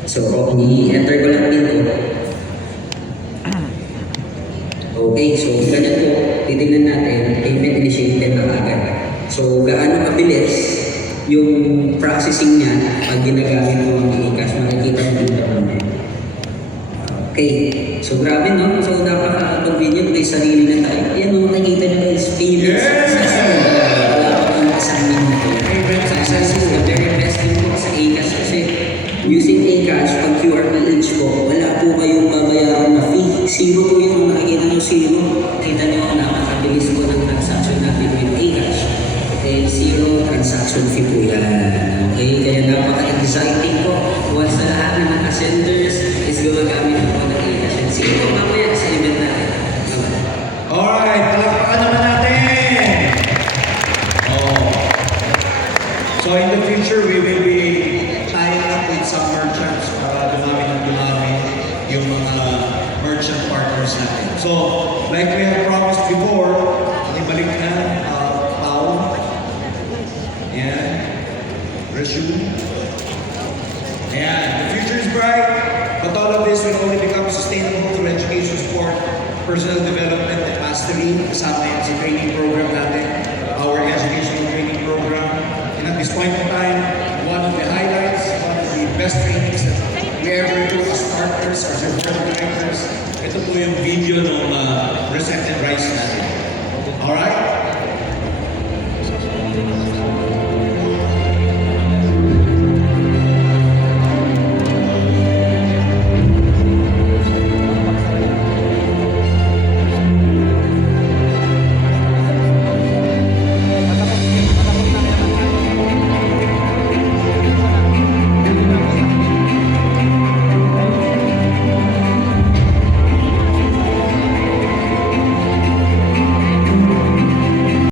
So, i-enter ko lang din ito. Okay, so ganyan po, titignan natin, payment initiated na agad. So, gaano kabilis yung processing niya pag ginagamit mo ang A-Cash, makikita mo dito naman. Okay, so grabe no? So, napaka-convenient, may sarili na tayo. Ayan mo, nakikita nyo guys, payment successful. Wala pa kang isang minuto. Payment Successful, the very best thing po sa A-Cash kasi using A-Cash, pag QRPH po, wala po kayong babayaran na fee. Zero po yung nakikita nyo, zero. Kita nyo, napakabilis po ng transaction natin with A-Cash. And zero transaction fee po yan. Okay, kaya napaka-exciting po. Once na lahat ng mga senders is gumagamit po ng A-Cash. And sige po, mamaya sa event natin. Alright, palakpakan naman natin! Oh. So in the future, we will be tying up with some merchants para dumami ng dumami yung mga merchant partners natin. So, like we have promised before, ibalik na, Pao. Yan. Resume. Ayan. The future is bright, but all of this will only become sustainable through education support, personal development, and mastery. Kasama yan sa training program natin, our educational training program. And at this point in time, one of the highlights, one of the best trainings that we ever do as partners, as our board directors, ito po yung video ng Reset and Rise natin. Alright?